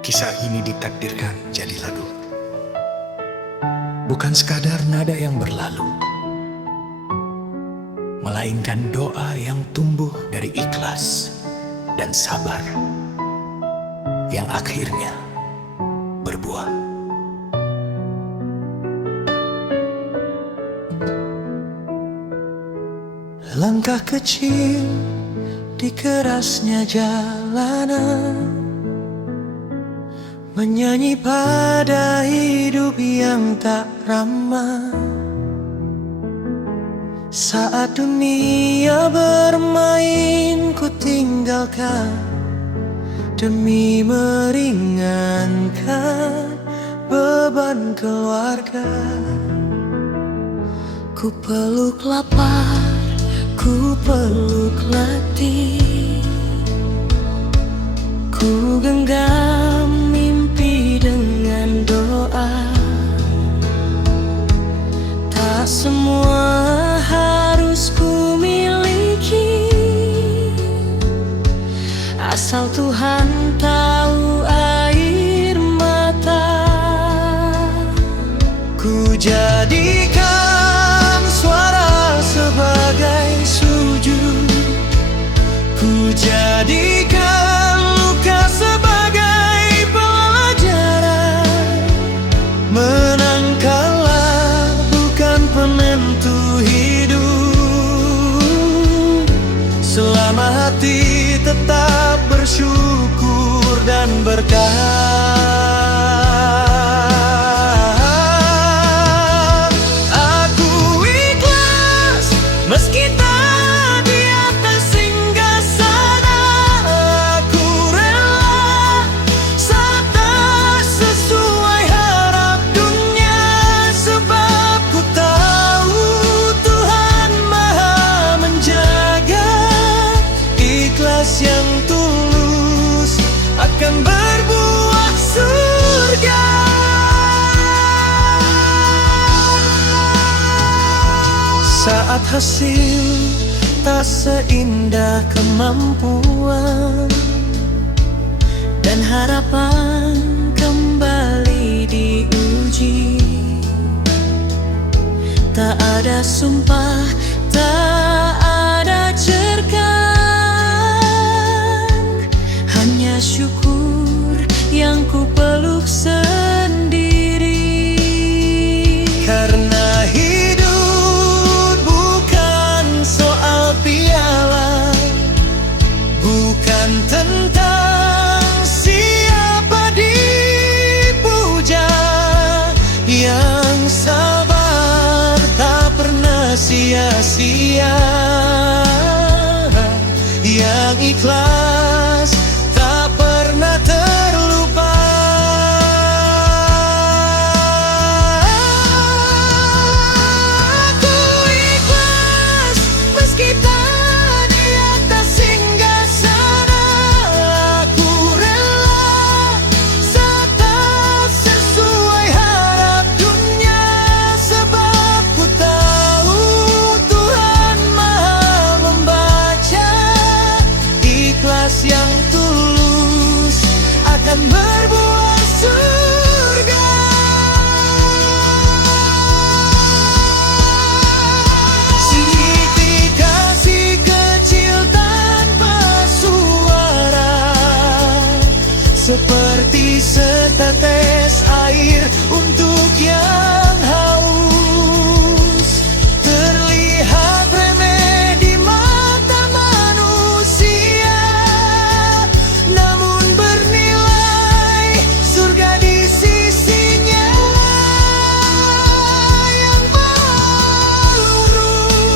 Kisah ini ditakdirkan jadi lagu, bukan sekadar nada yang berlalu, melainkan doa yang tumbuh dari ikhlas dan sabar, yang akhirnya berbuah. Langkah kecil di kerasnya jalanan, menyanyi pada hidup yang tak ramah. Saat dunia bermain, ku tinggalkan demi meringankan beban keluarga. Ku peluk lapar, ku peluk letih, ku genggam mimpi dengan doa. Tak semua harus ku miliki, asal Tuhan tahu air mata. Ku jadikan suara sebagai sujud, ku jadikan luka sebagai pelajaran. Menang kalah bukan penentu hidup, selama hati tetap bersyukur dan berkah. Aku ikhlas meski tak di atas singgasana. Aku rela saat tak sesuai harap dunia, sebab ku tahu Tuhan Maha menjaga. Ikhlas yang tulus akan berbuah surga. Saat hasil tak seindah kemampuan, dan harapan kembali diuji, tak ada sumpah, tak ada cerkan, hanya syukur yang ku peluk sendiri. Karena hidup bukan soal piala, bukan tentang siapa dipuja. Yang sabar tak pernah sia-sia, yang ikhlas tak pernah terlupa. Aku ikhlas meski tak di atas singgasana. Aku rela saat tak sesuai harap dunia, sebab ku tahu Tuhan Maha membaca. Ikhlas yang tulus akan berbuah surga. Setitik kasih kecil tanpa suara, seperti setetes air untuk yang haus. Terlihat remeh di mata manusia, namun bernilai surga di sisinya yang Maha lurus.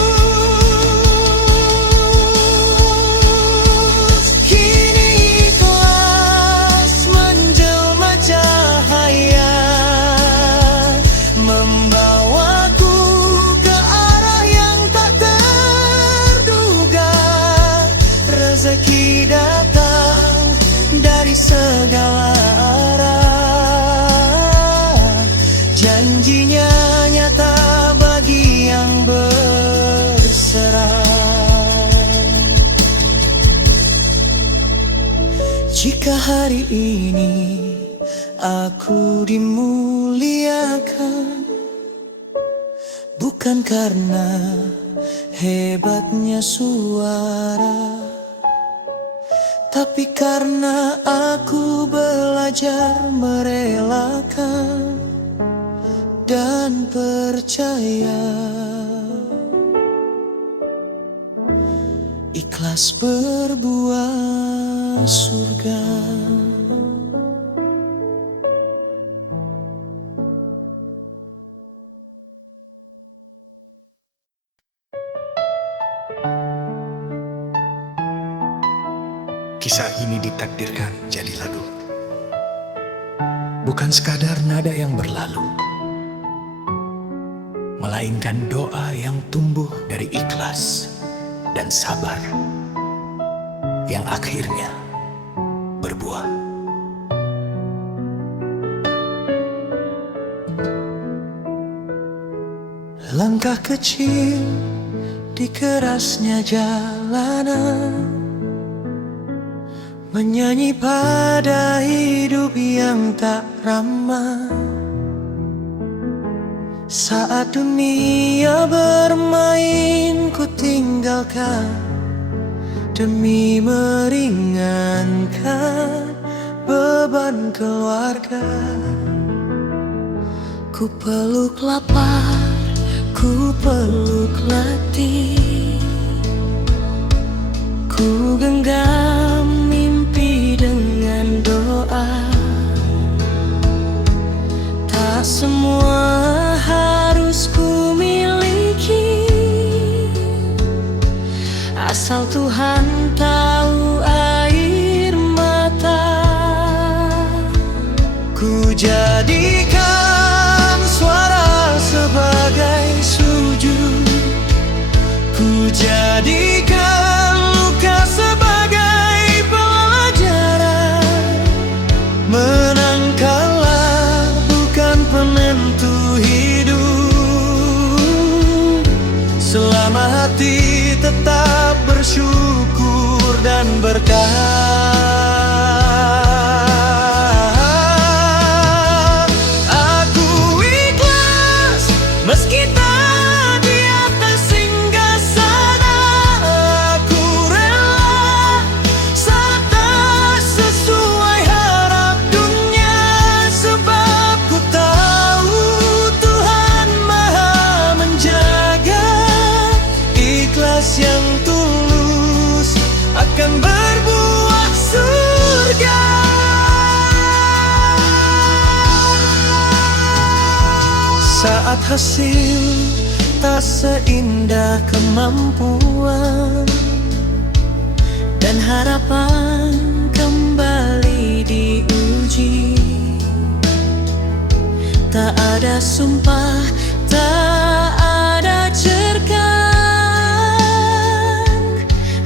Kini ikhlas menjelma cahaya, membawaku ke arah yang tak terduga. Rezeki datang dari segala arah, janjinya nyata bagi yang berserah. Jika hari ini aku dimuliakan, bukan karena hebatnya suara, tapi karena aku belajar merelakan dan percaya, ikhlas berbuah surga. Kisah ini ditakdirkan jadi lagu, bukan sekadar nada yang berlalu, melainkan doa yang tumbuh dari ikhlas dan sabar, yang akhirnya berbuah. Langkah kecil di kerasnya jalanan, menyanyi pada hidup yang tak ramah. Saat dunia bermain, ku tinggalkan demi meringankan beban keluarga. Ku peluk lapar, ku peluk letih, ku genggam mimpi dengan doa. Tak semua harus ku miliki, asal Tuhan tahu air mata. Ku jadikan suara sebagai sujud, ku jadikan luka sebagai pelajaran. Menang kalah bukan penentu hidup, selama hati tetap bersyukur dan berkah. Aku ikhlas meski tak di atas singgasana, aku rela saat tak sesuai harap dunia, sebab ku tahu Tuhan Maha menjaga. Ikhlas yang tulus akan berbuah surga. Saat hasil tak seindah kemampuan, dan harapan kembali diuji, tak ada sumpah, tak ada cerkan,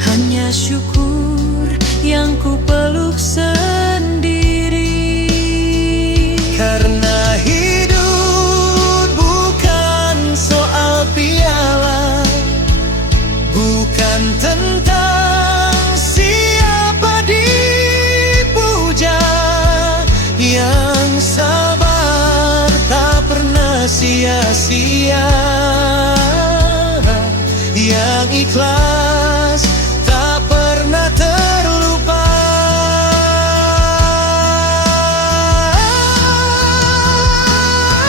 hanya syukur yang ku peluk sendiri. Karena hidup bukan soal piala, bukan tentang siapa dipuja. Yang sabar tak pernah sia-sia, yang ikhlas tak pernah terlupa.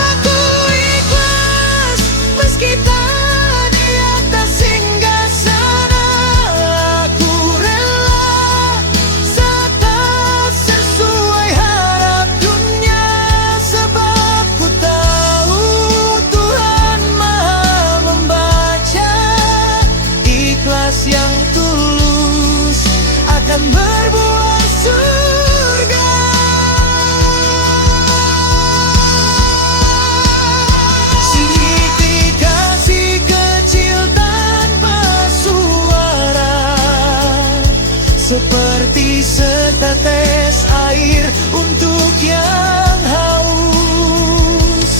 Aku ikhlas meski tak di atas singgasana, aku rela saat tak sesuai harap dunia, sebab ku tahu Tuhan Maha membaca. Ikhlas yang tulus akan berbuah surga. Seperti kasih kecil tanpa suara, seperti setetes air untuk yang haus.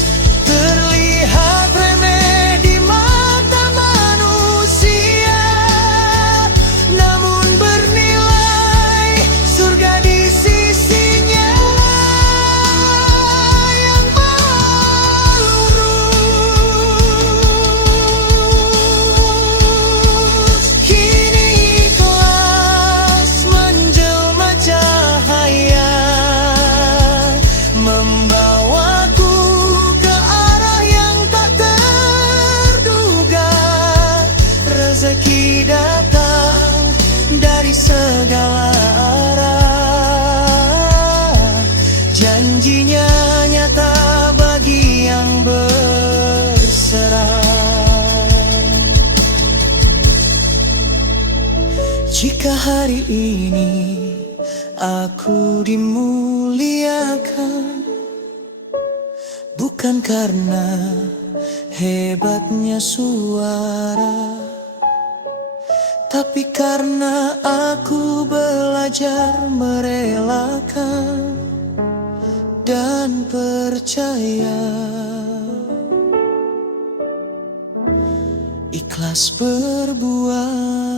Terlihat remeh di mata manusia, namun bernilai surga di sisi Jika hari ini aku dimuliakan, bukan karena hebatnya suara, tapi karena aku belajar merelakan dan percaya, ikhlas berbuah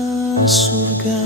surga.